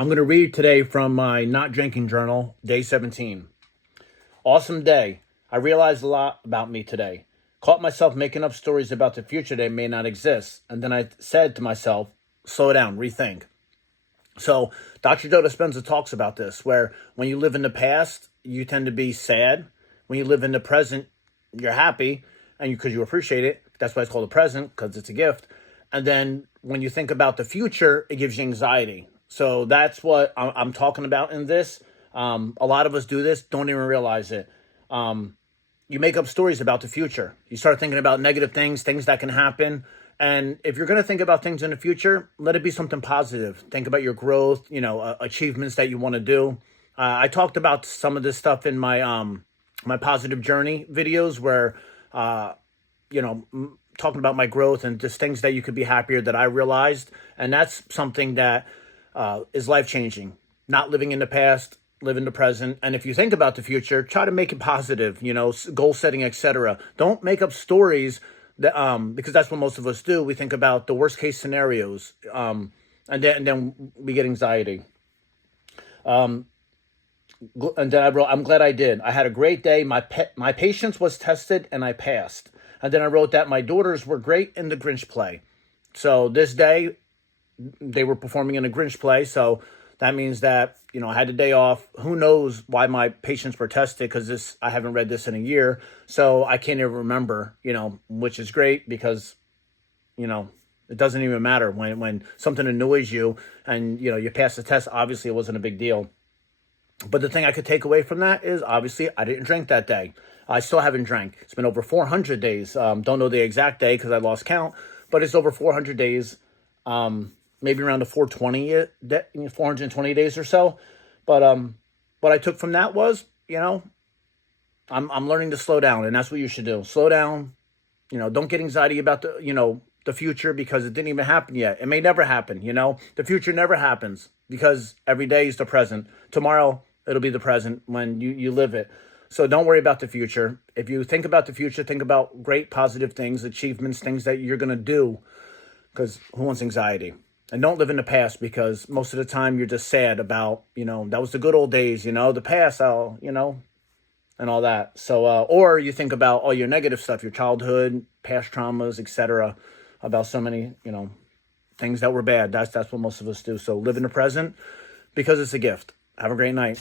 I'm going to read today from my not drinking journal, day 17. Awesome day. I realized a lot about me today. Caught myself making up stories about the future that may not exist. And then I said to myself, slow down, rethink. So Dr. Joe Dispenza talks about this, where when you live in the past, you tend to be sad. When you live in the present, you're happy, and because you appreciate it. That's why it's called a present, because it's a gift. And then when you think about the future, it gives you anxiety. So that's what I'm talking about in this. A lot of us do this, don't even realize it. You make up stories about the future. You start thinking about negative things, things that can happen. And if you're going to think about things in the future, let it be something positive. Think about your growth, achievements that you want to do. I talked about some of this stuff in my positive journey videos where, talking about my growth and just things that you could be happier that I realized. And that's something that is life-changing. Not living in the past, live in the present. And if you think about the future, try to make it positive, goal setting, etc. Don't make up stories that, because that's what most of us do. We think about the worst case scenarios, and then we get anxiety. And then I wrote, I'm glad I did. I had a great day. My patience was tested and I passed. And then I wrote that my daughters were great in the Grinch play. So this day, they were performing in a Grinch play. So that means that, I had a day off. Who knows why my patients were tested, because I haven't read this in a year. So I can't even remember, which is great because, it doesn't even matter when something annoys you and, you pass the test. Obviously, it wasn't a big deal. But the thing I could take away from that is obviously I didn't drink that day. I still haven't drank. It's been over 400 days. Don't know the exact day because I lost count, but it's over 400 days. Maybe around the 420 days or so. But what I took from that was, I'm learning to slow down, and that's what you should do. Slow down. Don't get anxiety about the future because it didn't even happen yet. It may never happen. The future never happens because every day is the present. Tomorrow it'll be the present when you live it. So don't worry about the future. If you think about the future, think about great positive things, achievements, things that you're going to do, because who wants anxiety? And don't live in the past, because most of the time you're just sad about, that was the good old days, the past, and all that. So, or you think about all your negative stuff, your childhood, past traumas, etc., about so many, things that were bad. That's what most of us do. So live in the present because it's a gift. Have a great night.